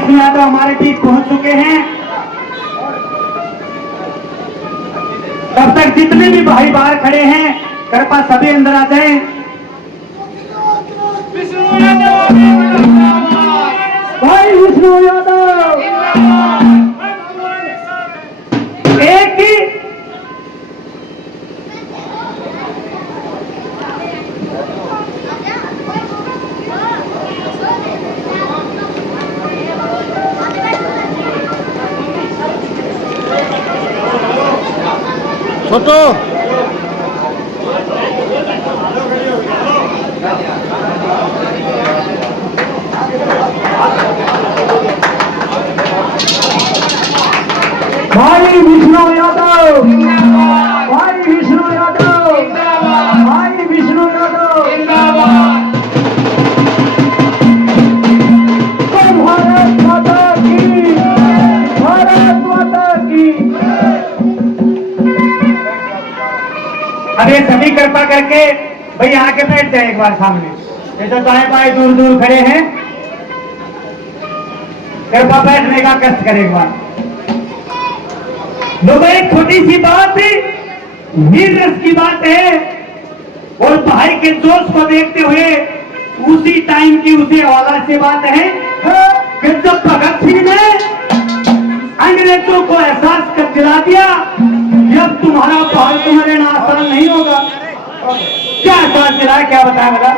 विष्णु यादव हमारे बीच पहुंच चुके हैं। तब तक जितने भी भाई बाहर खड़े हैं कृपा सभी अंदर आ जाएं। भाई विष्णु यादव एक ही छोटो भाई विष्णु यादव, भाई विष्णु यादव, भाई विष्णु यादव भारत माता की, भारत माता की। अरे सभी कृपा करके भाई आके बैठ जाए एक बार सामने। ये तो दाएं बाएं दूर दूर खड़े हैं, कृपा बैठने का कष्ट करें एक बार। लोग एक छोटी सी बात वीर रस की बात है और भाई के जोश को देखते हुए उसी टाइम की उसी हवाला से बात है कि जब भगत सिंह ने अंग्रेजों को एहसास कर दिला दिया कि अब तुम्हारा भारत तुम्हारे ना आसान नहीं होगा। क्या एहसास दिलाया, क्या बताया बता।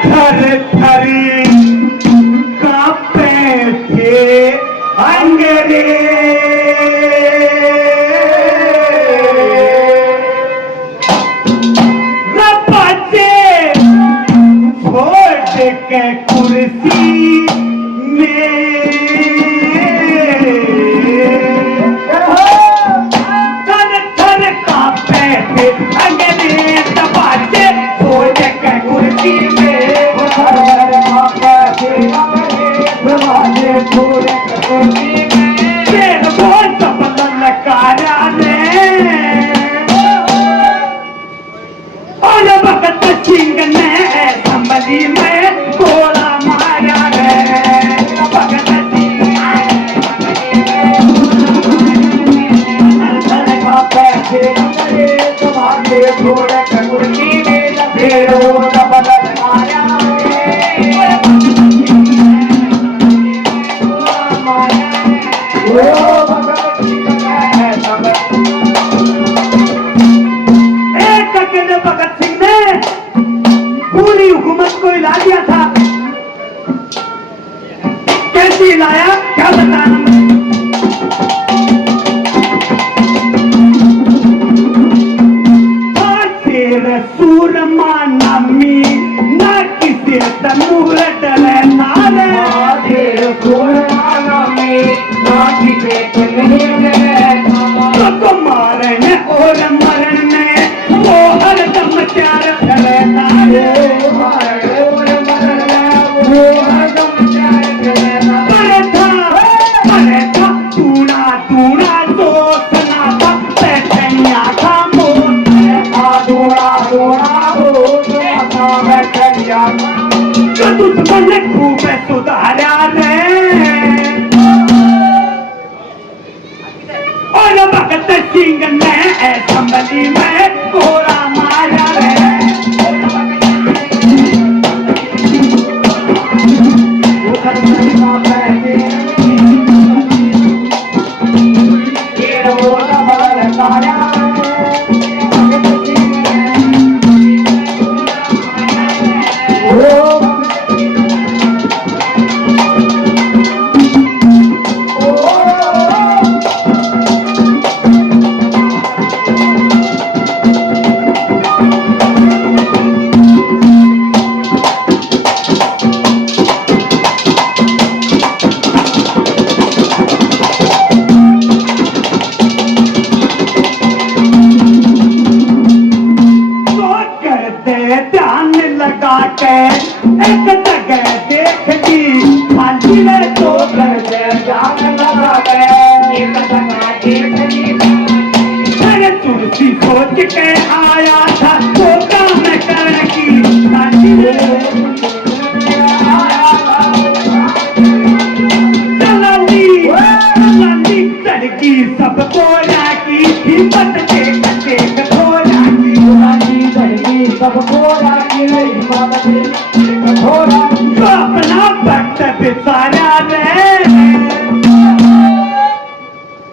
थर थरी कांपे थे अंग्रेज, रपाचे वोट के कुर्सी में थर थर कांपे थे अंग्रेज, रपाचे वोट के कुर्सी में। भगत सिंह ने संभली में गोला मारा है, भगत सिंह पैसे तुम्हारे घोड़े कुर्सी में बदल मारा। एक अकेले भगत सिंह ने पूरी हुकूमत को हिला दिया था। कैसे हिलाया, क्या बताना। सूरमा नामी ना किसी तनूर डले नारे, सूरमा नामी ना किसी तो मारने और मरने वो हर दम प्यार करे नारे, और मरने वो हर दम प्यार करे नारे। मरे था तूना तूना तो सना था पैठनिया था मोट दूरा दूरा हो था पैठनिया तो दुश्मन ने खूब सुधारा रे। और भगत सिंह ने संभली में गोला मारा है। एक जगह देखती खाली में तो घर के आया था वो काम करने की साथी चलानी चढ़की सबको राखी हिम्मत के कटे कठोरा की चलानी चढ़की सबको राखी हिम्मत के कठोरा जो अपना वक्त बिताया रे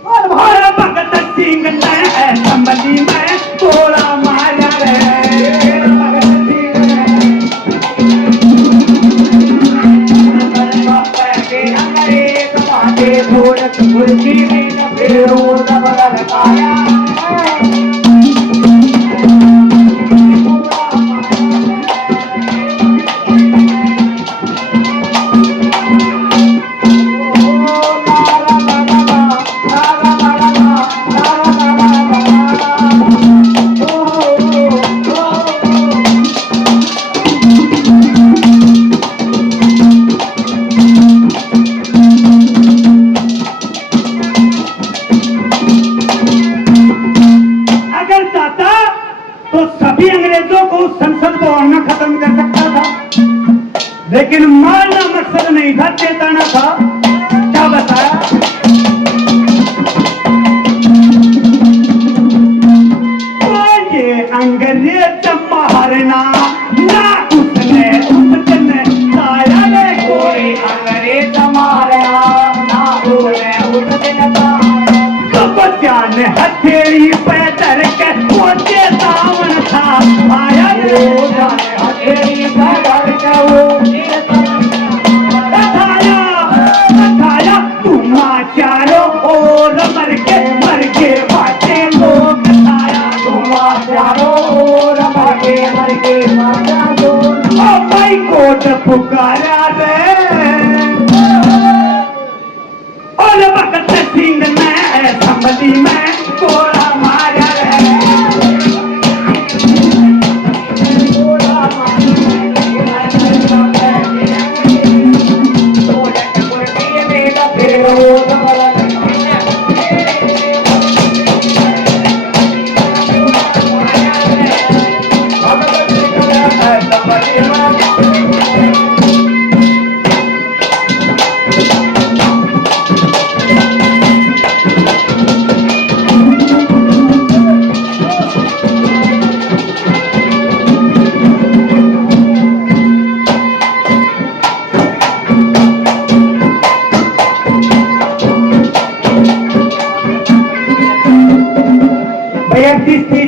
और भगत सिंह ने संबंधी में थोड़ा मारा रे भगत सिंह ने ढोलक मुर्गी में फेरो बदल पाया लेकिन मारना मकसद नहीं था, चेताना था। क्या बताया? ये अंग्रेज मारना ना उसने उस दिन साया रे कोई अंग्रेज मारना ना उसने उस दिन सब जान हथेली पे धर के वो चेतावन था आया रे हथेली पे धर के वो चारों ओर मर के बाटे लोग खाया चारों ओर मर के बाटा दो भाई कोट पुकारा रे और भगत सिंह ने संबंधी में कोड़ा मारा रे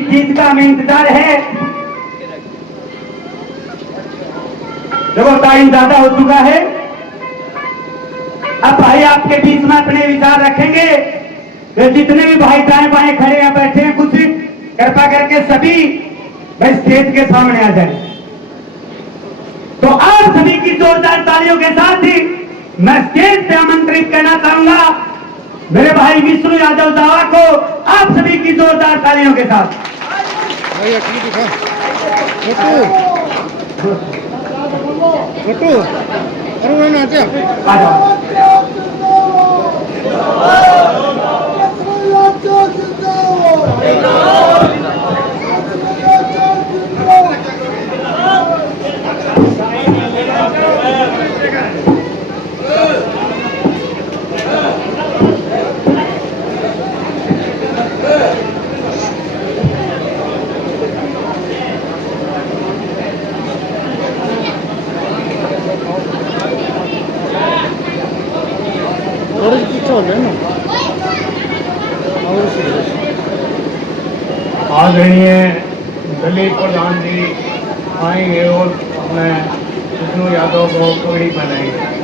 चीज का हमें इंतजार है। देखो टाइम ज्यादा हो चुका है। अब भाई आपके बीच में अपने विचार रखेंगे। तो जितने भी भाई दाएं बाएं खड़े हैं बैठे हैं कुछ कृपा करके सभी भाई स्टेज के सामने आ जाए। तो आप सभी की जोरदार तालियों के साथ ही मैं स्टेज पे आमंत्रित करना चाहूंगा मेरे भाई विष्णु यादव दावा को। आप सभी की जोरदार तालियों के साथ आ जाओ। आदरणीय दलित प्रधान जी आएंगे और मैं विष्णु यादव को पगड़ी पहनाएंगे।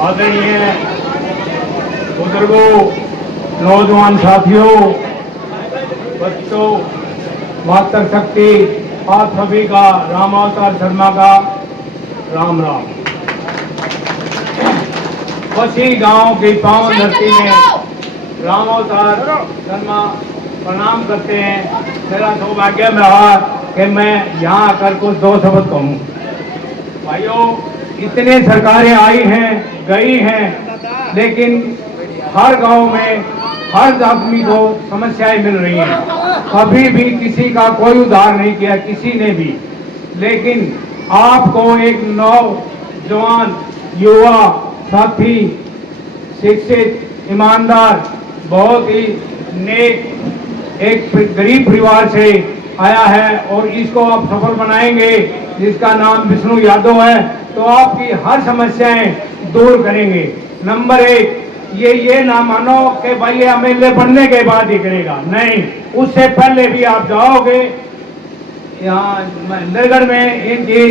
आदरणीय बुजुर्गों, नौजवान साथियों, बच्चों, मातृशक्ति, आप सभी का राम अवतार शर्मा का राम राम। बसी गांव की पावन धरती में राम अवतार शर्मा प्रणाम करते हैं। मेरा सौभाग्य में रहा कि मैं यहाँ आकर कुछ दो शब्द कहूँ। भाइयों, इतने सरकारें आई हैं, गई हैं, लेकिन हर गांव में हर आदमी को समस्याएं मिल रही हैं। कभी भी किसी का कोई उद्धार नहीं किया किसी ने भी, लेकिन आपको एक नौजवान युवा साथी, शिक्षित, ईमानदार, बहुत ही नेक एक गरीब परिवार से आया है और इसको आप सफल बनाएंगे, जिसका नाम विष्णु यादव है, तो आपकी हर समस्याएं दूर करेंगे। नंबर एक, ये ना मानो कि भाई ये एमएलए बनने के बाद ही करेगा, नहीं, उससे पहले भी आप जाओगे। यहाँ महेंद्रगढ़ में इनकी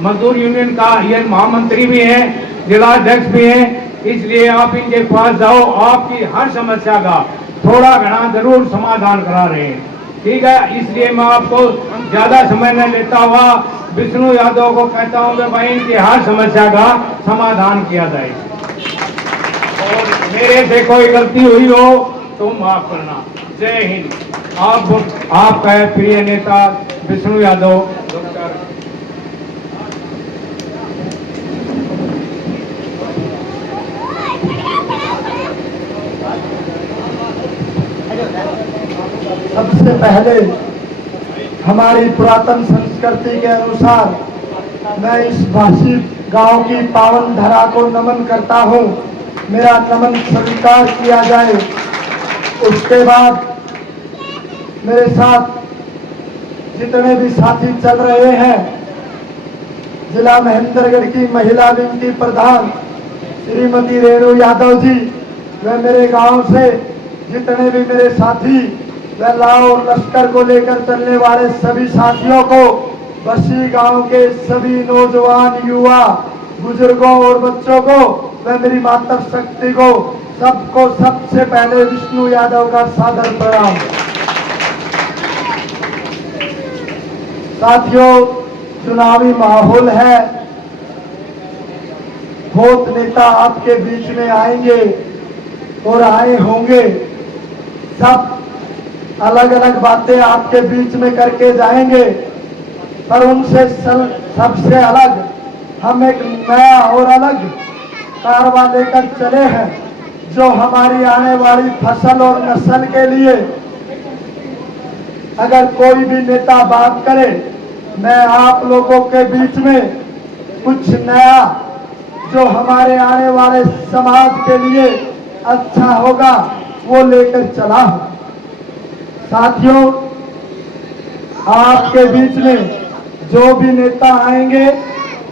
मजदूर यूनियन का ये महामंत्री भी हैं, जिलाध्यक्ष भी हैं, इसलिए आप इनके पास जाओ, आपकी हर समस्या का थोड़ा घना जरूर समाधान करा रहे हैं। ठीक है, इसलिए मैं आपको ज्यादा समय न लेता हुआ विष्णु यादव को कहता हूं कि भाई इनकी हर समस्या का समाधान किया जाए और मेरे से कोई गलती हुई हो तो माफ करना। जय हिंद। आपका प्रिय नेता विष्णु यादव डॉक्टर। सबसे पहले हमारी पुरातन संस्कृति के अनुसार मैं इस भाषी गांव की पावन धरा को नमन करता हूं। मेरा नमन स्वीकार किया जाए। उसके बाद मेरे साथ जितने भी साथी चल रहे हैं, जिला महेंद्रगढ़ की महिला विंग की प्रधान श्रीमती रेणु यादव जी, वे मेरे गांव से जितने भी मेरे साथी, वे लाव और लश्कर को लेकर चलने वाले सभी साथियों को, बसी गांव के सभी नौजवान, युवा, बुजुर्गों और बच्चों को, वे मेरी मातृशक्ति को, सबको सबसे पहले विष्णु यादव का सादर प्रणाम। साथियों, चुनावी माहौल है, बहुत नेता आपके बीच में आएंगे और आए होंगे, सब अलग अलग बातें आपके बीच में करके जाएंगे, पर उनसे सबसे अलग हम एक नया और अलग कारवा लेकर चले हैं, जो हमारी आने वाली फसल और नस्ल के लिए अगर कोई भी नेता बात करे, मैं आप लोगों के बीच में कुछ नया जो हमारे आने वाले समाज के लिए अच्छा होगा वो लेकर चला हूं। साथियों, आपके बीच में जो भी नेता आएंगे,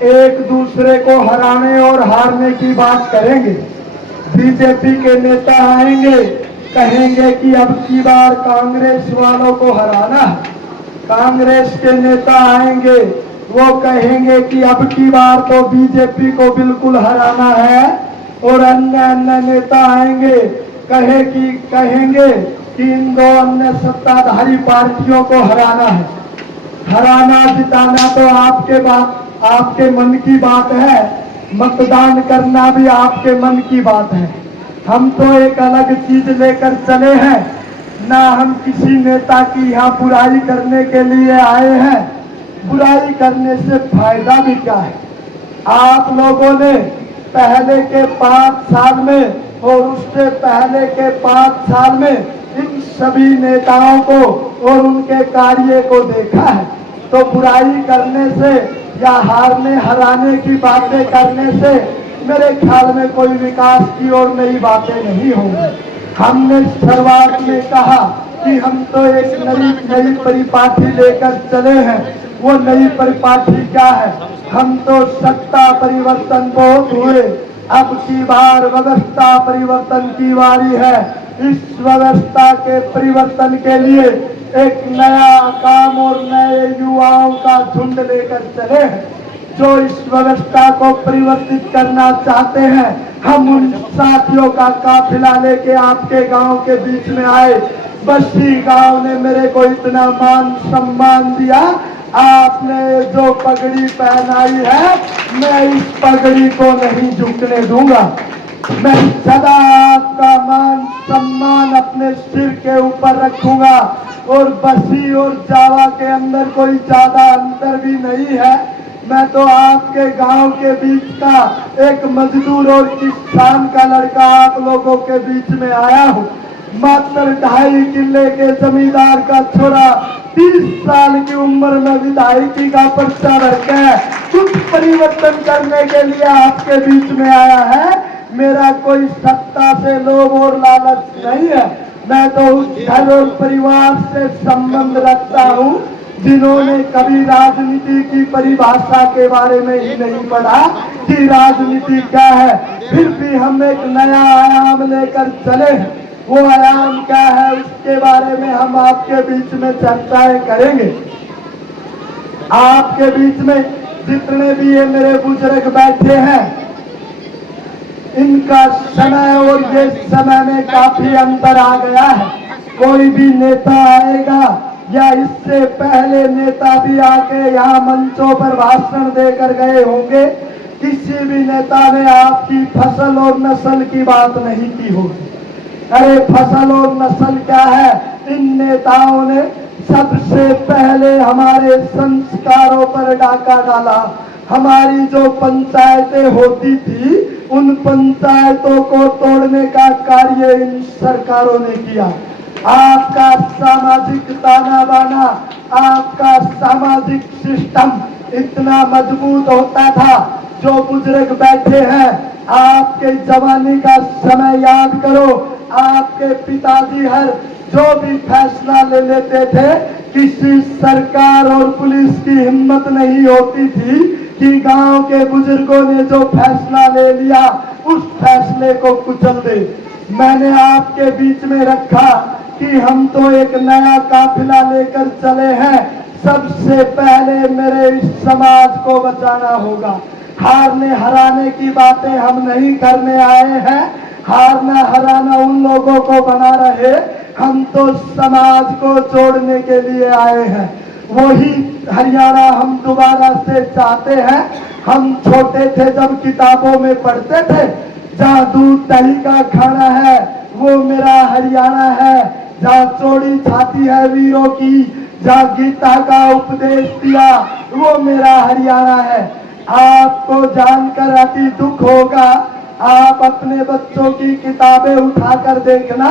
एक दूसरे को हराने और हारने की बात करेंगे। बीजेपी के नेता आएंगे, कहेंगे कि अब की बार कांग्रेस वालों को हराना है। कांग्रेस के नेता आएंगे, वो कहेंगे कि अब की बार तो बीजेपी को बिल्कुल हराना है। और अन्य अन्य नेता आएंगे, कहेंगे कि इन दो अन्य सत्ताधारी पार्टियों को हराना है। हराना जिताना तो आपके मन की बात है, मतदान करना भी आपके मन की बात है। हम तो एक अलग चीज लेकर चले हैं, ना हम किसी नेता की यहाँ बुराई करने के लिए आए हैं। बुराई करने से फायदा भी क्या है? आप लोगों ने पहले के 5 साल में और उससे पहले के 5 साल में इन सभी नेताओं को और उनके कार्य को देखा है, तो बुराई करने से या हारने हराने की बातें करने से मेरे ख्याल में कोई विकास की और नई बातें नहीं होंगी। हमने शुरुआत में कहा कि हम तो एक नई परिपाटी लेकर चले हैं। वो नई परिपाटी क्या है? हम तो सत्ता परिवर्तन बहुत हुए, अब की बार व्यवस्था परिवर्तन की बारी है। इस व्यवस्था के परिवर्तन के लिए एक नया काम और नए युवाओं का झुंड लेकर चले हैं, जो इस व्यवस्था को परिवर्तित करना चाहते हैं। हम उन साथियों का काफिला लेके आपके गांव के बीच में आए, बस्ती गांव ने मेरे को इतना मान सम्मान दिया। आपने जो पगड़ी पहनाई है, मैं इस पगड़ी को नहीं झुकने दूंगा। मैं सदा आपका मान सम्मान अपने सिर के ऊपर रखूंगा। और बस्ती और जावा के अंदर कोई ज्यादा अंतर भी नहीं है। मैं तो आपके गांव के बीच का एक मजदूर और किसान का लड़का आप लोगों के बीच में आया हूँ। मात्र 2.5 किले के जमींदार का छोरा 30 साल की उम्र में विधायकी का पर्चा भर के कुछ परिवर्तन करने के लिए आपके बीच में आया है। मेरा कोई सत्ता से लोभ और लालच नहीं है। मैं तो उस घर और परिवार से संबंध रखता हूँ जिन्होंने कभी राजनीति की परिभाषा के बारे में ही नहीं पढ़ा कि राजनीति क्या है। फिर भी हम एक नया आयाम लेकर चले हैं। वो आयाम क्या है उसके बारे में हम आपके बीच में चर्चाएं करेंगे। आपके बीच में जितने भी ये मेरे बुजुर्ग बैठे हैं, इनका समय और ये समय में काफी अंतर आ गया है। कोई भी नेता आएगा या इससे पहले नेता भी आके यहाँ मंचों पर भाषण देकर गए होंगे, किसी भी नेता ने आपकी फसल और नस्ल की बात नहीं की होगी। अरे फसल और नस्ल क्या है? इन नेताओं ने सबसे पहले हमारे संस्कारों पर डाका डाला। हमारी जो पंचायतें होती थी, उन पंचायतों को तोड़ने का कार्य इन सरकारों ने किया। आपका सामाजिक ताना बाना, आपका सामाजिक सिस्टम इतना मजबूत होता था। जो बुजुर्ग बैठे हैं, आपके जवानी का समय याद करो। आपके पिताजी हर जो भी फैसला ले लेते थे, किसी सरकार और पुलिस की हिम्मत नहीं होती थी कि गांव के बुजुर्गों ने जो फैसला ले लिया उस फैसले को कुचल दे। मैंने आपके बीच में रखा कि हम तो एक नया काफिला लेकर चले हैं। सबसे पहले मेरे इस समाज को बचाना होगा। हारने हराने की बातें हम नहीं करने आए हैं। हारना हराना उन लोगों को बना रहे, हम तो समाज को जोड़ने के लिए आए हैं। वही हरियाणा हम दोबारा से चाहते हैं। हम छोटे थे जब किताबों में पढ़ते थे, जहाँ दूध दही का खाना है वो मेरा हरियाणा है। जहाँ चौड़ी छाती है वीरों की, जहाँ गीता का उपदेश दिया वो मेरा हरियाणा है। आपको जानकर अति दुख होगा। आप अपने बच्चों की किताबें उठाकर देखना,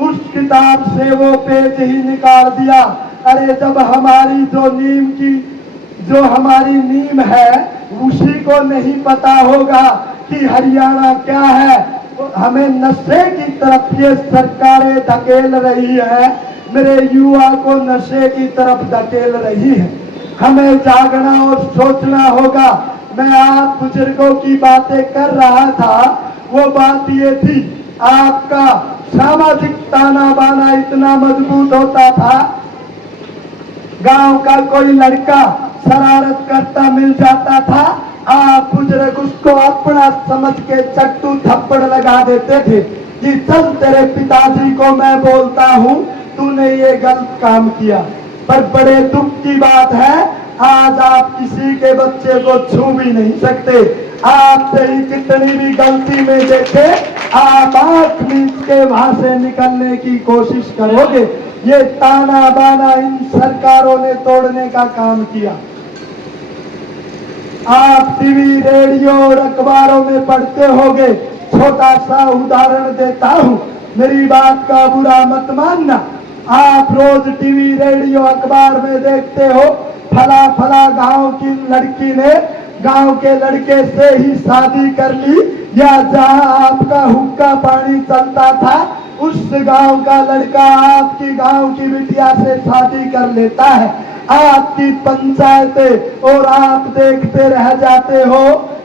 उस किताब से वो पेज ही निकाल दिया। अरे जब हमारी जो हमारी नीम है उसी को नहीं पता होगा कि हरियाणा क्या है। हमें नशे की तरफ ये सरकारें धकेल रही है, मेरे युवा को नशे की तरफ धकेल रही है। हमें जागना और सोचना होगा। मैं आप बुजुर्गों की बातें कर रहा था, वो बात ये थी, आपका सामाजिक ताना बाना इतना मजबूत होता था। गांव का कोई लड़का शरारत करता मिल जाता था, आप बुजुर्ग उसको अपना समझ के चट्टू थप्पड़ लगा देते थे कि चल तेरे पिताजी को मैं बोलता हूँ, तूने ये गलत काम किया। पर बड़े दुख की बात है, आज आप किसी के बच्चे को छू भी नहीं सकते। आपसे ही कितनी भी गलती में देखे, आप आंख मीच के वहां से निकलने की कोशिश करोगे। ये ताना बाना इन सरकारों ने तोड़ने का काम किया। आप टीवी रेडियो और अखबारों में पढ़ते होंगे। छोटा सा उदाहरण देता हूँ, मेरी बात का बुरा मत मानना। आप रोज टीवी रेडियो अखबार में देखते हो फला फला गांव की लड़की ने गांव के लड़के से ही शादी कर ली, या जहां आपका हुक्का पानी चलता था उस गांव का लड़का आपकी गांव की बिटिया से शादी कर लेता है। आपकी पंचायतें और आप देखते रह जाते हो।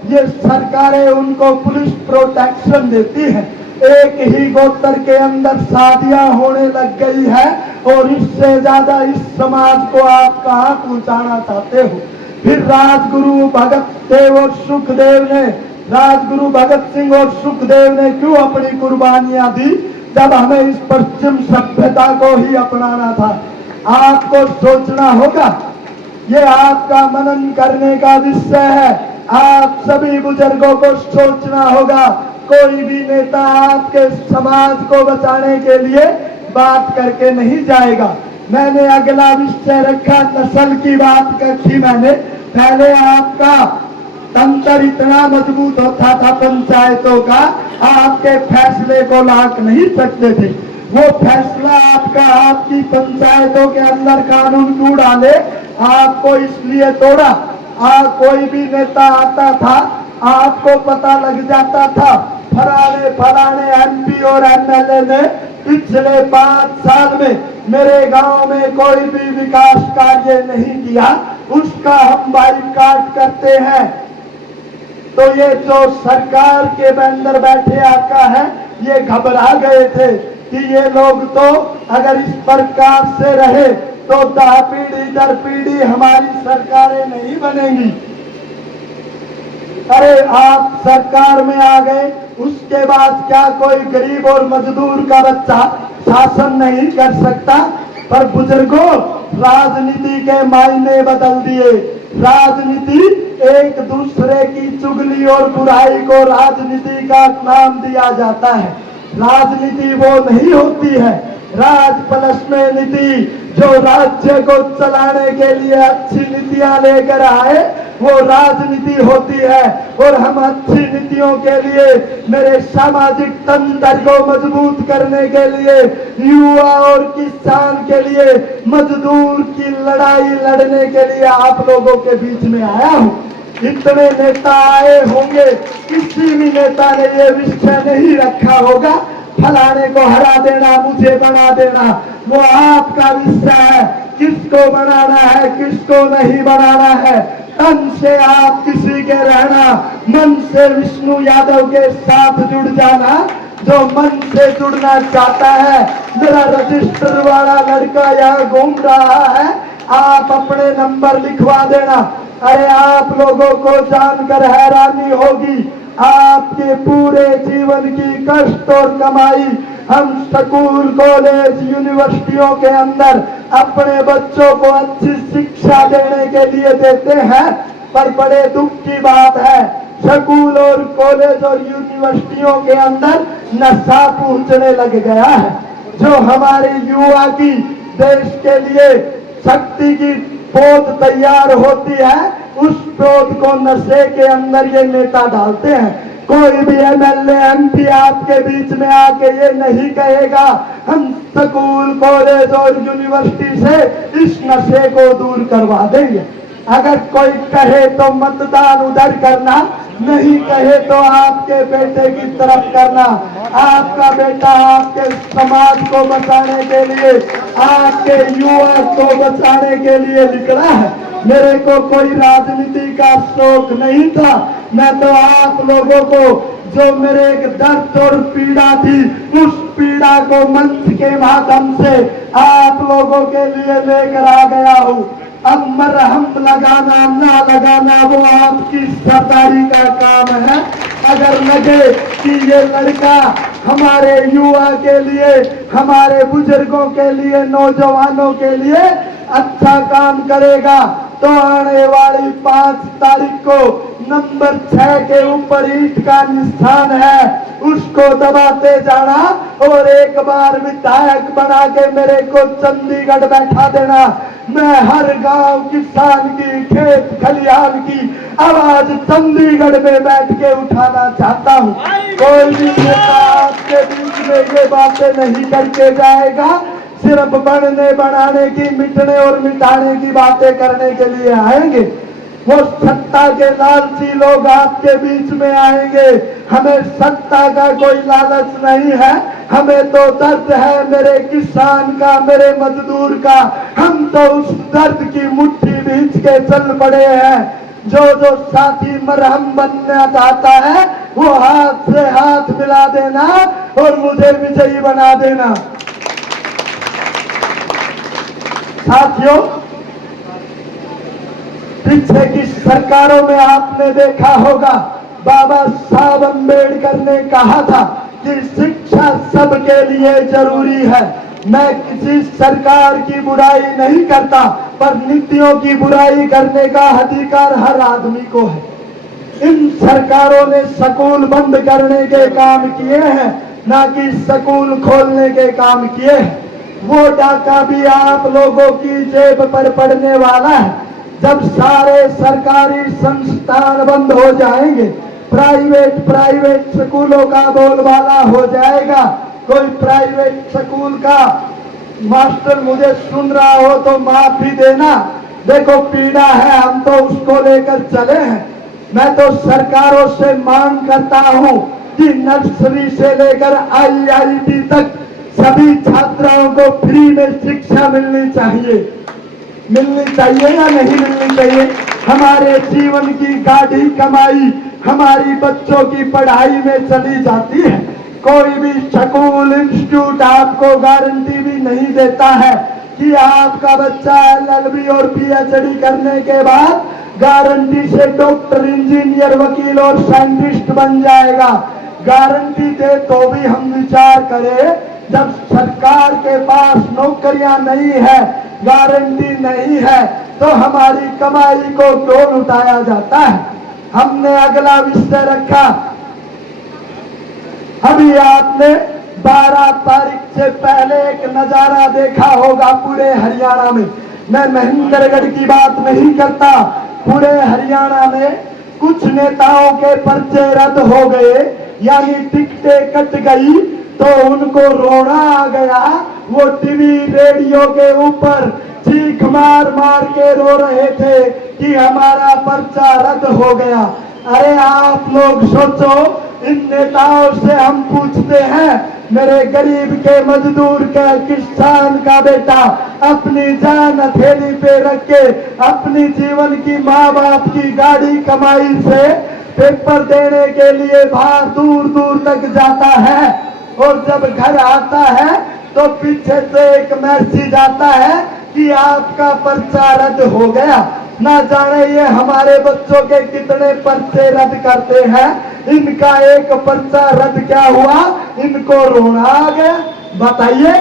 ये सरकारें उनको पुलिस प्रोटेक्शन देती है। एक ही गोत्र के अंदर शादियां होने लग गई है और इससे ज्यादा इस समाज को आप कहां पहुंचाना चाहते हो। फिर राजगुरु भगत देव और सुखदेव ने, राजगुरु भगत सिंह और सुखदेव ने क्यों अपनी कुर्बानियां दी? जब हमें इस पश्चिम सभ्यता को ही अपनाना था। आपको सोचना होगा, ये आपका मनन करने का विषय है। आप सभी बुजुर्गों को सोचना होगा, कोई भी नेता आपके समाज को बचाने के लिए बात करके नहीं जाएगा। मैंने अगला विषय रखा, नस्ल की बात रखी मैंने। पहले आपका तंत्र इतना मजबूत होता था पंचायतों का, आपके फैसले को लाक नहीं सकते थे। वो फैसला आपका आपकी पंचायतों के अंदर कानून क्यों डाले, आपको इसलिए तोड़ा। कोई भी नेता आता था, आपको पता लग जाता था फलाने फलाने एमपी और एमएलए ने पिछले 5 साल में मेरे गांव में कोई भी विकास कार्य नहीं किया, उसका हम बाइकाट करते हैं। तो ये जो सरकार के अंदर बैठे आका है, ये घबरा गए थे कि ये लोग तो अगर इस प्रकार से रहे तो पीढ़ी दर पीढ़ी हमारी सरकारें नहीं बनेंगी। अरे आप सरकार में आ गए, उसके बाद क्या कोई गरीब और मजदूर का बच्चा शासन नहीं कर सकता? पर बुजुर्गों, राजनीति के मायने बदल दिए। राजनीति एक दूसरे की चुगली और बुराई को राजनीति का नाम दिया जाता है। राजनीति वो नहीं होती है। राज प्लस में नीति, जो राज्य को चलाने के लिए अच्छी नीतियां लेकर आए, वो राजनीति होती है। और हम अच्छी नीतियों के लिए, मेरे सामाजिक तंत्र को मजबूत करने के लिए, युवा और किसान के लिए, मजदूर की लड़ाई लड़ने के लिए आप लोगों के बीच में आया हूं। इतने नेता आए होंगे, किसी भी नेता ने ये विषय नहीं रखा होगा फलाने को हरा देना, मुझे बना देना। वो आपका विषय है, किसको बनाना है किसको नहीं बनाना है। तन से आप किसी के रहना, मन से विष्णु यादव के साथ जुड़ जाना। जो मन से जुड़ना चाहता है, मेरा रजिस्टर वाला लड़का यहाँ घूम रहा है, आप अपने नंबर लिखवा देना। अरे आप लोगों को जानकर हैरानी होगी, आपके पूरे जीवन की कष्ट और कमाई हम स्कूल कॉलेज यूनिवर्सिटियों के अंदर अपने बच्चों को अच्छी शिक्षा देने के लिए देते हैं। पर बड़े दुख की बात है, स्कूल और कॉलेज और यूनिवर्सिटियों के अंदर नशा पहुंचने लग गया है। जो हमारे युवा की देश के लिए शक्ति की पौध तैयार होती है, उस पौध को नशे के अंदर ये नेता डालते हैं। कोई भी एमएलए एमपी आपके बीच में आके ये नहीं कहेगा हम स्कूल कॉलेज और यूनिवर्सिटी से इस नशे को दूर करवा देंगे। अगर कोई कहे तो मतदान उधर करना, नहीं कहे तो आपके बेटे की तरफ करना। आपका बेटा आपके समाज को बचाने के लिए, आपके युवा को बचाने के लिए निकला है। मेरे को कोई राजनीति का शौक नहीं था। मैं तो आप लोगों को, जो मेरे एक दर्द और पीड़ा थी, उस पीड़ा को मंच के माध्यम से आप लोगों के लिए लेकर आ गया हूँ। अब मरहम लगाना ना लगाना वो आपकी सरदारी का काम है। अगर लगे कि ये लड़का हमारे युवा के लिए, हमारे बुजुर्गों के लिए, नौजवानों के लिए अच्छा काम करेगा, तो आने वाली 5 तारीख को नंबर 6 के ऊपर ईंट का निशान है, उसको दबाते जाना और एक बार विधायक बना के मेरे को चंडीगढ़ बैठा देना। मैं हर गांव किसान की, खेत खलिहान की आवाज चंडीगढ़ में बैठ के उठाना चाहता हूँ। कोई भी नेता आपके बीच में ये बातें नहीं करके जाएगा, सिर्फ बढ़ने बढ़ाने की, मिटने और मिटाने की बातें करने के लिए आएंगे। वो सत्ता के लालची लोग आपके बीच में आएंगे। हमें सत्ता का कोई लालच नहीं है, हमें तो दर्द है मेरे किसान का, मेरे मजदूर का। हम तो उस दर्द की मुट्ठी बीच के चल पड़े हैं। जो जो साथी मरहम बनना चाहता है, वो हाथ से हाथ मिला देना और मुझे विजयी बना देना। साथियों, पीछे की सरकारों में आपने देखा होगा, बाबा साहब अम्बेडकर ने कहा था कि शिक्षा सबके लिए जरूरी है। मैं किसी सरकार की बुराई नहीं करता, पर नीतियों की बुराई करने का अधिकार हर आदमी को है। इन सरकारों ने स्कूल बंद करने के काम किए हैं, ना कि स्कूल खोलने के काम किए हैं। वो डाका भी आप लोगों की जेब पर पड़ने वाला है। जब सारे सरकारी संस्थान बंद हो जाएंगे, प्राइवेट स्कूलों का बोलबाला हो जाएगा। कोई प्राइवेट स्कूल का मास्टर मुझे सुन रहा हो तो माफी देना। देखो पीड़ा है, हम तो उसको लेकर चले हैं। मैं तो सरकारों से मांग करता हूं कि नर्सरी से लेकर IIT तक सभी छात्राओं को फ्री में शिक्षा मिलनी चाहिए या नहीं मिलनी चाहिए। हमारे जीवन की गाढ़ी कमाई हमारी बच्चों की पढ़ाई में चली जाती है। कोई भी स्कूल इंस्टीट्यूट आपको गारंटी भी नहीं देता है कि आपका बच्चा LLB और PhD करने के बाद गारंटी से डॉक्टर, इंजीनियर, वकील और साइंटिस्ट बन जाएगा। गारंटी दे तो भी हम विचार करें, जब सरकार के पास नौकरियां नहीं है, गारंटी नहीं है, तो हमारी कमाई को क्यों लुटाया जाता है। हमने अगला विषय रखा, अभी आपने 12 तारीख से पहले एक नजारा देखा होगा पूरे हरियाणा में। मैं महेंद्रगढ़ की बात नहीं करता, पूरे हरियाणा में कुछ नेताओं के पर्चे रद्द हो गए, यानी टिकटें कट गई तो उनको रोना आ गया। वो टीवी रेडियो के ऊपर चीख मार मार के रो रहे थे कि हमारा पर्चा रद्द हो गया। अरे आप लोग सोचो, इन नेताओं से हम पूछते हैं, मेरे गरीब के, मजदूर का, किसान का बेटा अपनी जान हथेली पे रख के अपनी जीवन की, माँ बाप की गाड़ी कमाई से पेपर देने के लिए बाहर दूर दूर तक जाता है, और जब घर आता है तो पीछे से एक मैसेज आता है कि आपका पर्चा रद्द हो गया। ना जाने ये हमारे बच्चों के कितने पर्चे रद्द करते हैं। इनका एक पर्चा रद्द क्या हुआ, इनको रोना आ गया। बताइए,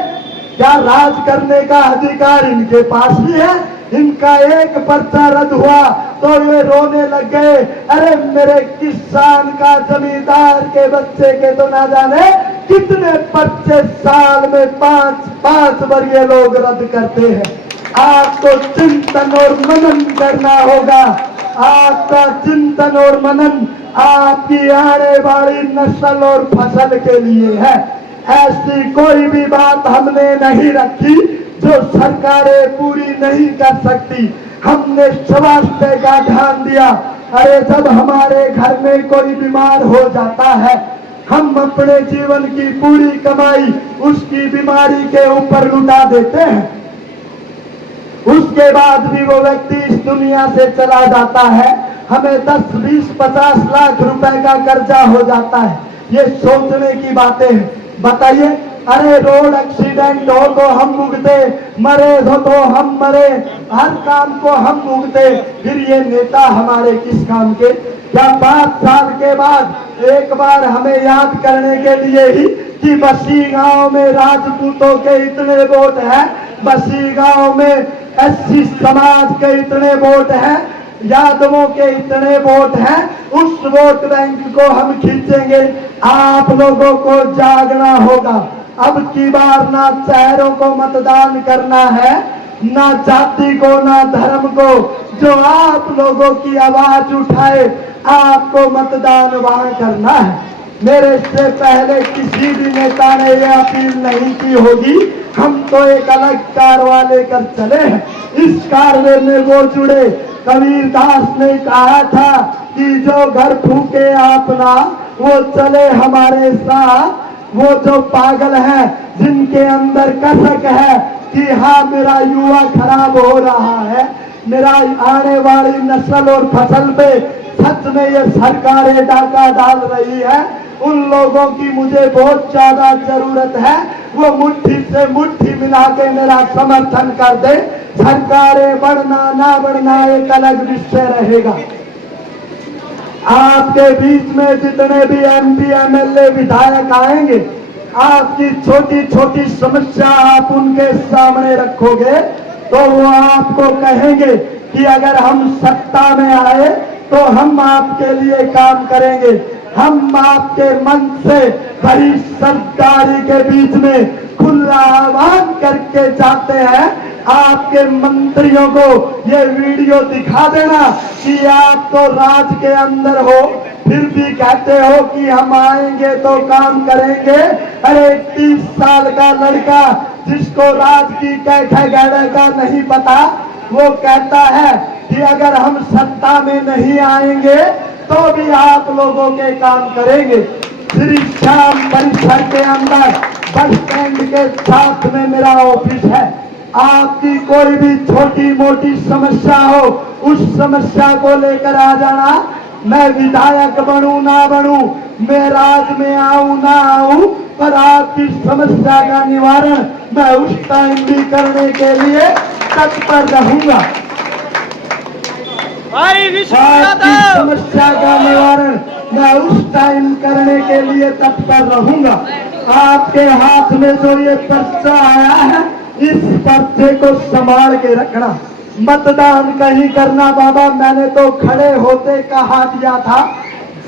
क्या राज करने का अधिकार इनके पास भी है? इनका एक पर्चा रद्द हुआ तो ये रोने लग गए, अरे मेरे किसान का, जमींदार के बच्चे के तो ना जाने कितने पर्चे साल में 5 बार ये लोग रद्द करते हैं। आपको चिंतन और मनन करना होगा। आपका चिंतन और मनन आपकी आने वाली नस्ल और फसल के लिए है। ऐसी कोई भी बात हमने नहीं रखी जो सरकारें पूरी नहीं कर सकती। हमने स्वास्थ्य का ध्यान दिया। अरे जब हमारे घर में कोई बीमार हो जाता है, हम अपने जीवन की पूरी कमाई उसकी बीमारी के ऊपर लुटा देते हैं। उसके बाद भी वो व्यक्ति इस दुनिया से चला जाता है, हमें 10, 20, 50 लाख रुपए का कर्जा हो जाता है। ये सोचने की बातें हैं। बताइए, अरे रोड एक्सीडेंट हो तो हम भुगते, मरे हो तो हम मरे, हर काम को हम भुगते, फिर ये नेता हमारे किस काम के? क्या 5 साल के बाद एक बार हमें याद करने के लिए ही कि बसी गांव में राजपूतों के इतने वोट हैं, बसी गांव में SC समाज के इतने वोट हैं, यादवों के इतने वोट हैं, उस वोट बैंक को हम खींचेंगे। आप लोगों को जागना होगा। अब की बार ना चेहरों को मतदान करना है, ना जाति को, ना धर्म को। जो आप लोगों की आवाज उठाए, आपको मतदान वहां करना है। मेरे से पहले किसी भी नेता ने यह अपील नहीं की होगी। हम तो एक अलग कारवां लेकर चले हैं। इस कारवे में वो जुड़े। कबीरदास ने कहा था कि जो घर फूके अपना वो चले हमारे साथ। वो जो पागल है, जिनके अंदर कसक है कि हाँ मेरा युवा खराब हो रहा है, मेरा आने वाली नस्ल और फसल पे सच में ये सरकारें डाका डाल रही है, उन लोगों की मुझे बहुत ज्यादा जरूरत है। वो मुट्ठी से मुट्ठी मिला के मेरा समर्थन कर दे। सरकारें बढ़ना ना बढ़ना एक अलग विषय रहेगा। आपके बीच में जितने भी MP MLA विधायक आएंगे, आपकी छोटी छोटी समस्या आप उनके सामने रखोगे तो वो आपको कहेंगे कि अगर हम सत्ता में आए तो हम आपके लिए काम करेंगे। हम आपके मन से बड़ी सरदारी के बीच में खुला आह्वान करके जाते हैं, आपके मंत्रियों को ये वीडियो दिखा देना कि आप तो राज के अंदर हो, फिर भी कहते हो कि हम आएंगे तो काम करेंगे। अरे 30 साल का लड़का जिसको राज की कैठा गैड़ा का नहीं पता, वो कहता है कि अगर हम सत्ता में नहीं आएंगे तो भी आप लोगों के काम करेंगे। श्री श्याम परिसर के अंदर बस स्टैंड के साथ में मेरा ऑफिस है। आपकी कोई भी छोटी मोटी समस्या हो, उस समस्या को लेकर आ जाना। मैं विधायक बनूं ना बनूं, मैं राज में आऊं ना आऊं, पर आपकी समस्या का निवारण मैं उस टाइम भी करने के लिए तत्पर रहूंगा। आपकी समस्या का निवारण मैं उस टाइम करने के लिए तत्पर रहूंगा। आपके हाथ में जो ये पर्चा आया है, इस पर्चे को संभाल के रखना। मतदान कहीं करना बाबा, मैंने तो खड़े होते कहा दिया था,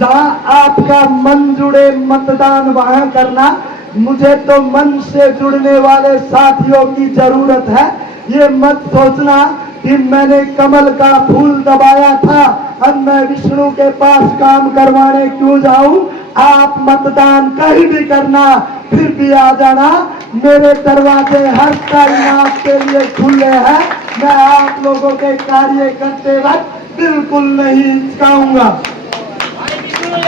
जहां आपका मन जुड़े मतदान वहां करना। मुझे तो मन से जुड़ने वाले साथियों की जरूरत है। ये मत सोचना कि मैंने कमल का फूल दबाया था, अब मैं विष्णु के पास काम करवाने क्यों जाऊं। आप मतदान कहीं भी करना, फिर भी आ जाना। मेरे दरवाजे हर टाइम आपके लिए खुले हैं। मैं आप लोगों के कार्य करते वक्त बिल्कुल नहीं हिचकाऊंगा।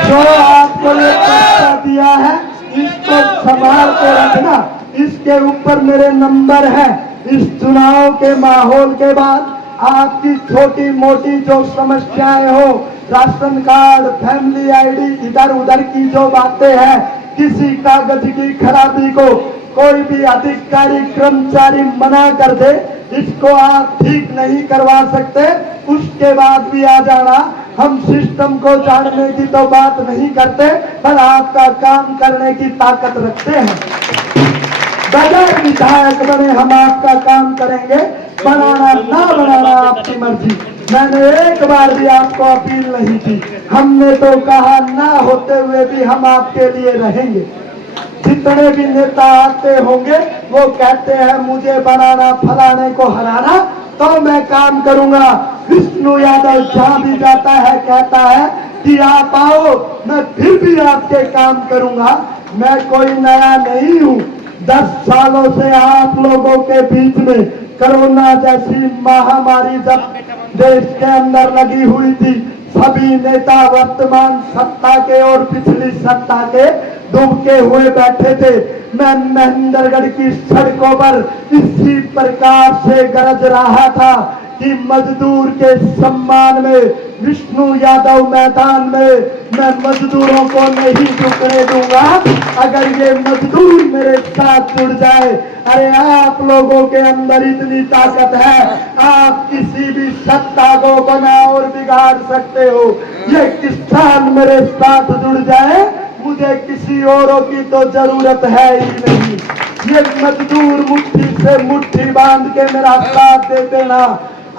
जो आपको ये पर्चा दिया है, इसको संभाल के रखना। इसके ऊपर मेरे नंबर है। इस चुनाव के माहौल के बाद आपकी छोटी मोटी जो समस्याएं हो, राशन कार्ड, फैमिली ID, इधर उधर की जो बातें हैं, किसी कागज की खराबी को कोई भी अधिकारी कर्मचारी मना कर दे, इसको आप ठीक नहीं करवा सकते, उसके बाद भी आ जाना। हम सिस्टम को जानने की तो बात नहीं करते, पर आपका काम करने की ताकत रखते हैं। बगैर विधायक बने हम आपका काम करेंगे, बनाना ना बनाना आपकी मर्जी। मैंने एक बार भी आपको अपील नहीं की, हमने तो कहा ना होते हुए भी हम आपके लिए रहेंगे। जितने भी नेता आते होंगे वो कहते हैं मुझे बनाना, फलाने को हराना, तो मैं काम करूंगा। विष्णु यादव जहां भी जाता है कहता है कि आप आओ, मैं फिर भी आपके काम करूंगा। मैं कोई नया नहीं हूं। 10 सालों से आप लोगों के बीच में कोरोना जैसी महामारी जब देश के अंदर लगी हुई थी, सभी नेता वर्तमान सत्ता के और पिछली सत्ता के डूबके हुए बैठे थे। मैं महेंद्रगढ़ की सड़कों पर इसी प्रकार से गरज रहा था कि मजदूर के सम्मान में विष्णु यादव मैदान में मैं मजदूरों को नहीं झुकने दूंगा। अगर ये मजदूर मेरे साथ जुड़ जाए, अरे आप लोगों के अंदर इतनी ताकत है, आप किसी भी सत्ता को बना और बिगाड़ सकते हो। ये किसान मेरे साथ जुड़ जाए, मुझे किसी औरों की तो जरूरत है ही नहीं। ये मजदूर मुट्ठी से मुट्ठी बांध के मेरा साथ दे देना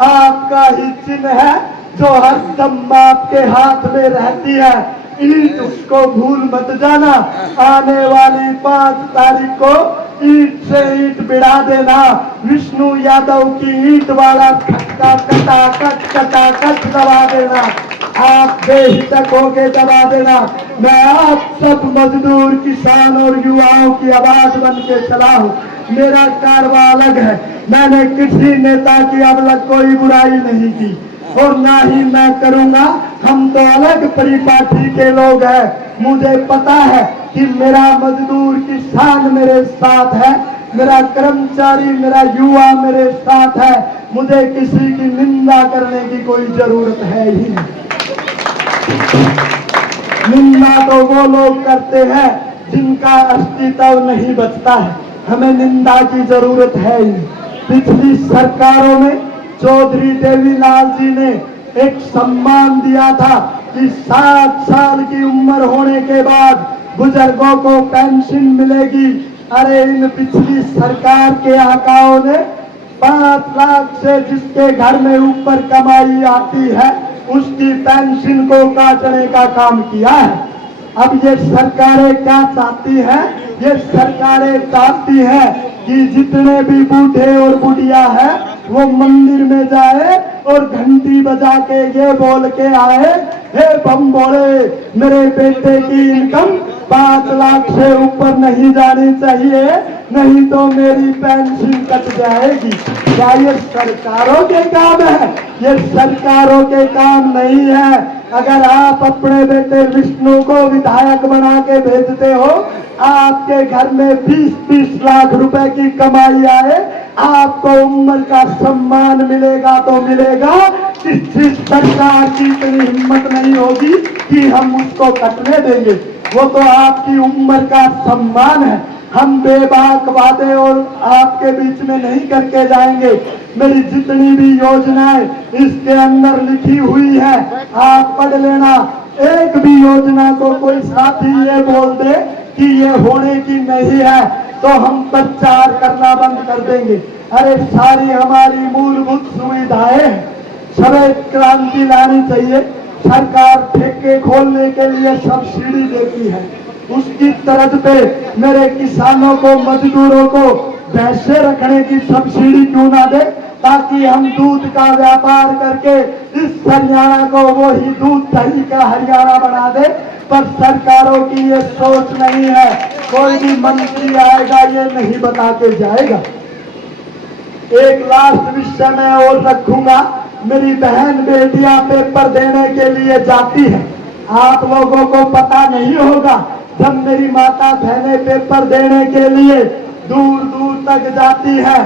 आपका ही चिन्ह है, जो हरदम आपके हाथ में रहती है। ईंट उसको भूल मत जाना। आने वाली 5 तारीख को ईंट से ईंट बिड़ा देना। विष्णु यादव की ईंट वाला खटका कटाकट दबा देना। आप बेहिचक होके दबा देना। मैं आप सब मजदूर, किसान और युवाओं की आवाज बन के चला हूँ। मेरा कारवा अलग है। मैंने किसी नेता की अब तक कोई बुराई नहीं की और ना ही मैं करूंगा। हम तो अलग परिपाटी के लोग हैं। मुझे पता है कि मेरा मजदूर किसान मेरे साथ है, मेरा कर्मचारी, मेरा युवा मेरे साथ है। मुझे किसी की निंदा करने की कोई जरूरत है ही नहीं। निंदा तो वो लोग करते हैं जिनका अस्तित्व नहीं बचता है। हमें निंदा की जरूरत है ही। पिछली सरकारों में चौधरी देवीलाल जी ने एक सम्मान दिया था कि 60 साल की उम्र होने के बाद बुजुर्गों को पेंशन मिलेगी। अरे इन पिछली सरकार के आकाओं ने 5 लाख से जिसके घर में ऊपर कमाई आती है उसकी पेंशन को काटने का काम किया है। अब ये सरकारें क्या चाहती है? ये सरकारें चाहती है कि जितने भी बूढ़े और बुढ़िया है वो मंदिर में जाए और घंटी बजा के ये बोल के आए, हे बम बोले मेरे बेटे की इनकम 5 लाख से ऊपर नहीं जानी चाहिए, नहीं तो मेरी पेंशन कट जाएगी। क्या ये सरकारों के काम है? ये सरकारों के काम नहीं है। अगर आप अपने बेटे विष्णु को विधायक बना के भेजते हो, आपके घर में 20-20 लाख रुपए की कमाई आए, आपको उम्र का सम्मान मिलेगा तो मिलेगा। किसी सरकार की इतनी हिम्मत नहीं होगी कि हम उसको कटने देंगे। वो तो आपकी उम्र का सम्मान है। हम बेबाक वादे और आपके बीच में नहीं करके जाएंगे। मेरी जितनी भी योजनाएं इसके अंदर लिखी हुई है आप पढ़ लेना। एक भी योजना को कोई साथी ये बोल दे कि ये होने की नहीं है तो हम प्रचार करना बंद कर देंगे। अरे सारी हमारी मूलभूत सुविधाएं हैं, सभी क्रांति लानी चाहिए। सरकार ठेके खोलने के लिए सब्सिडी देती है, उसकी तर्ज पे मेरे किसानों को मजदूरों को भैंसे रखने की सब्सिडी क्यों ना दे, ताकि हम दूध का व्यापार करके इस हरियाणा को वो ही दूध दही का हरियाणा बना दे। पर सरकारों की ये सोच नहीं है। कोई भी मंत्री आएगा ये नहीं बता के जाएगा। एक लास्ट विषय मैं और रखूंगा। मेरी बहन बेटियां पेपर देने के लिए जाती है। आप लोगों को पता नहीं होगा, जब मेरी माता बहनें पेपर देने के लिए दूर दूर तक जाती है,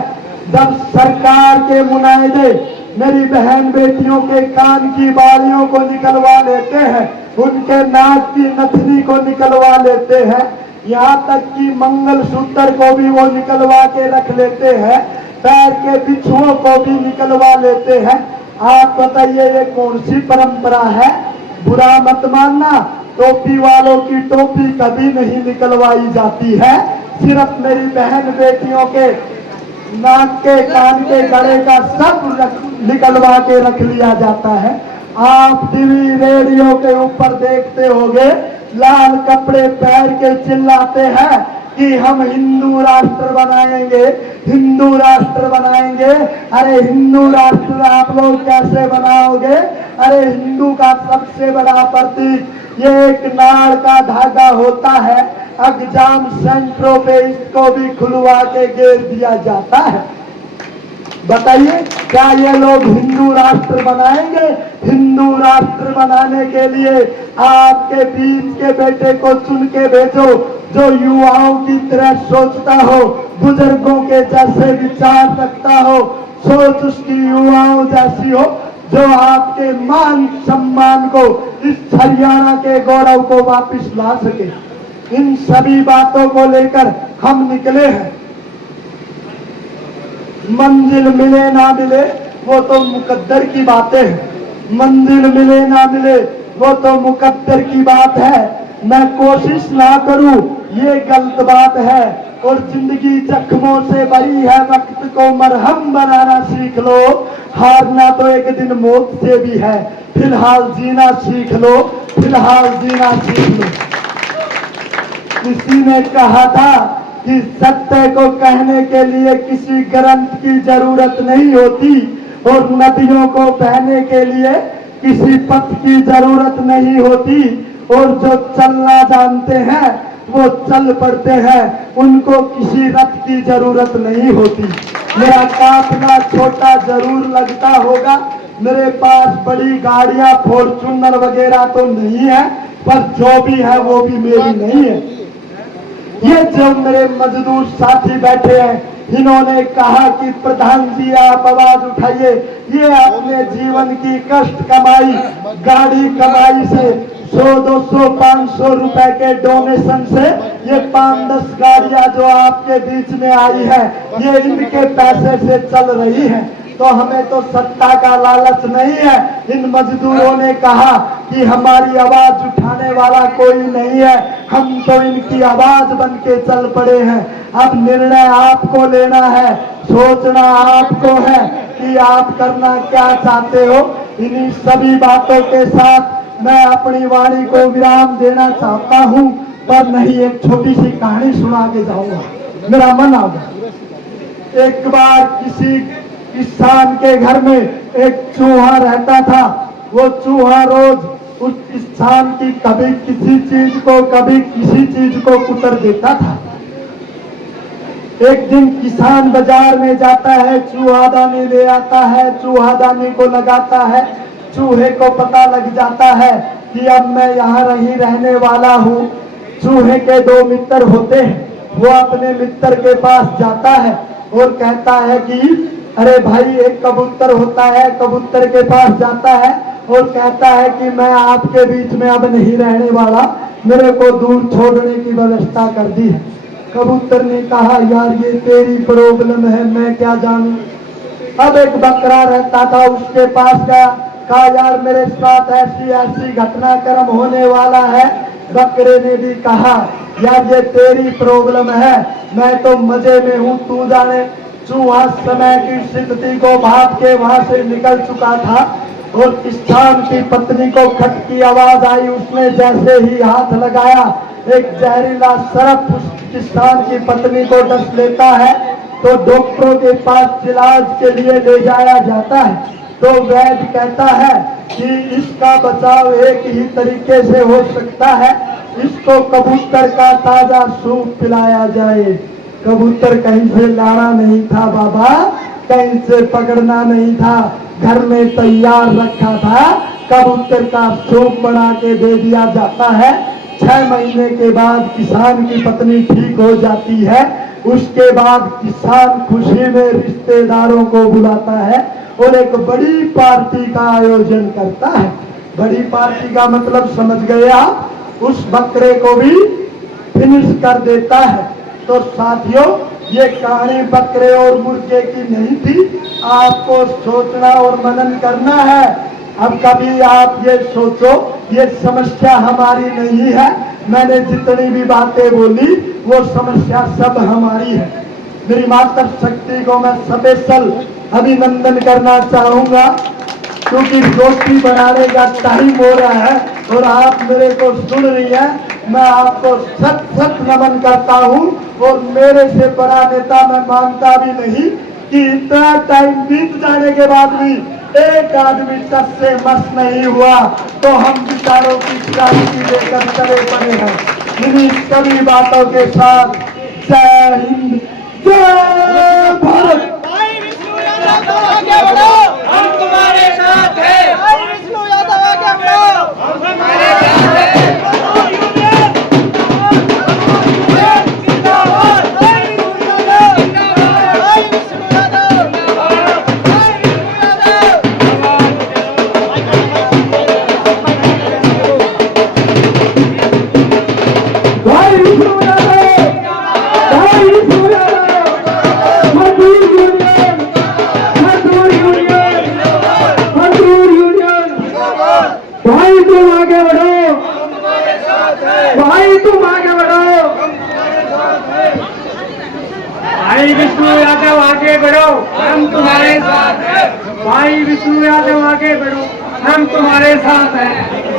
जब सरकार के मुनाइदे मेरी बहन बेटियों के कान की बालियों को निकलवा लेते हैं, उनके नाक की नथनी को निकलवा लेते हैं, यहाँ तक कि मंगलसूत्र को भी वो निकलवा के रख लेते हैं, पैर के बिछुओं को भी निकलवा लेते हैं। आप बताइए ये कौन सी परंपरा है? बुरा मत मानना, टोपी वालों की टोपी कभी नहीं निकलवाई जाती है। सिर्फ मेरी बहन बेटियों के नाक के कान के गले का सब निकलवा के रख लिया जाता है। आप टीवी रेडियो के ऊपर देखते होंगे, लाल कपड़े पहन के चिल्लाते हैं कि हम हिंदू राष्ट्र बनाएंगे, हिंदू राष्ट्र बनाएंगे। अरे हिंदू राष्ट्र आप लोग कैसे बनाओगे? अरे हिंदू का सबसे बड़ा प्रतीक ये एक नाड़ का धागा होता है। एग्जाम सेंटरों पे इसको भी खुलवा के घेर दिया जाता है। बताइए क्या ये लोग हिंदू राष्ट्र बनाएंगे? हिंदू राष्ट्र बनाने के लिए आपके बीच के बेटे को चुन के भेजो जो युवाओं की तरह सोचता हो, बुजुर्गों के जैसे विचार रखता हो, सोच उसकी युवाओं जैसी हो, जो आपके मान सम्मान को, इस हरियाणा के गौरव को वापस ला सके। इन सभी बातों को लेकर हम निकले हैं। मंजिल मिले ना मिले वो तो मुकद्दर की बातें हैं। मंजिल मिले ना मिले वो तो मुकद्दर की बात है। मैं कोशिश ना करूं ये गलत बात है। और जिंदगी जख्मों से भरी है, वक्त को मरहम बनाना सीख लो। हारना तो एक दिन मौत से भी है, फिलहाल जीना सीख लो, फिलहाल जीना सीख लो। किसी ने कहा था कि सत्य को कहने के लिए किसी ग्रंथ की जरूरत नहीं होती और नदियों को बहने के लिए किसी पथ की जरूरत नहीं होती, और जो चलना जानते हैं वो चल पड़ते हैं, उनको किसी रथ की जरूरत नहीं होती। मेरा काफिला छोटा जरूर लगता होगा, मेरे पास बड़ी गाड़ियां फॉर्च्यूनर वगैरह तो नहीं है, पर जो भी है वो भी मेरी नहीं है। ये जो मेरे मजदूर साथी बैठे हैं, इन्होंने कहा कि प्रधान जी आप आवाज उठाइए। ये अपने जीवन की कष्ट कमाई, गाड़ी कमाई से 100, 200, 500 रुपए के डोनेशन से ये 5-10 गाड़ियां जो आपके बीच में आई है, ये इनके पैसे से चल रही है। तो हमें तो सत्ता का लालच नहीं है। इन मजदूरों ने कहा कि हमारी आवाज उठाने वाला कोई नहीं है, हम तो इनकी आवाज बन के चल पड़े हैं। अब निर्णय आपको लेना है, सोचना आपको है कि आप करना क्या चाहते हो। इन्हीं सभी बातों के साथ मैं अपनी वाणी को विराम देना चाहता हूँ, पर नहीं एक छोटी सी कहानी सुना के जाऊंगा, मेरा मन आ गया। एक बार किसी किसान के घर में एक चूहा रहता था। वो चूहा रोज उस किसान की कभी किसी चीज को कभी किसी चीज को कुतर देता था। एक दिन किसान बाजार में जाता है, चूहादानी ले आता है, चूहादानी को लगाता है। चूहे को पता लग जाता है कि अब मैं यहाँ नहीं रहने वाला हूँ। चूहे के दो मित्र होते हैं, वो अपने मित्र के पास जाता है और कहता है कि अरे भाई, एक कबूतर होता है, कबूतर के पास जाता है और कहता है कि मैं आपके बीच में अब नहीं रहने वाला, मेरे को दूर छोड़ने की व्यवस्था कर दी है। कबूतर ने कहा यार ये तेरी प्रॉब्लम है, मैं क्या जानूं। अब एक बकरा रहता था, उसके पास गया, कहा यार मेरे साथ ऐसी ऐसी घटनाक्रम होने वाला है। बकरे ने भी कहा यार ये तेरी प्रॉब्लम है, मैं तो मजे में हूँ, तू जाने। चूहा समय की स्थिति को भाप के वहां से निकल चुका था और किसान की पत्नी को खट की आवाज आई। उसने जैसे ही हाथ लगाया, एक जहरीला सर्प उस किसान की पत्नी को डस लेता है। तो डॉक्टरों के पास इलाज के लिए ले जाया जाता है। तो वैद्य कहता है कि इसका बचाव एक ही तरीके से हो सकता है, इसको कबूतर का ताजा सूप पिलाया जाए। कबूतर कहीं से लाना नहीं था बाबा, कहीं से पकड़ना नहीं था, घर में तैयार रखा था। कबूतर का सूप बना के दे दिया जाता है। 6 महीने के बाद किसान की पत्नी ठीक हो जाती है। उसके बाद किसान खुशी में रिश्तेदारों को बुलाता है और एक बड़ी पार्टी का आयोजन करता है। बड़ी पार्टी का मतलब समझ गए आप, उस बकरे को भी फिनिश कर देता है। तो साथियों, ये कहानी बकरे और मुर्गे की नहीं थी, आपको सोचना और मनन करना है। अब कभी आप ये सोचो, ये समस्या हमारी नहीं है। मैंने जितनी भी बातें बोली वो समस्या सब हमारी है। मेरी माता शक्ति को मैं स्पेशल अभिनंदन करना चाहूंगा, क्योंकि रोटी बनाने का टाइम हो रहा है और आप मेरे को सुन रही हैं। मैं आपको सत सत नमन करता हूं और मेरे से बड़ा नेता मैं मानता भी नहीं कि इतना टाइम बीत जाने के बाद भी एक आदमी टस से मस नहीं हुआ। तो हम विचारों की क्रांति लेकर चले पड़े हैं। इन्हीं सभी बातों के साथ जय हिंद, जय भारत। आगे बढ़ो, हम तुम्हारे साथ हैं। विष्णु यादव आगे बढ़ो, हम तुम्हारे साथ हैं। भाई विष्णु यादव आगे बढ़ो, हम तुम्हारे साथ हैं। भाई विष्णु यादव आगे बढ़ो, हम तुम्हारे साथ हैं।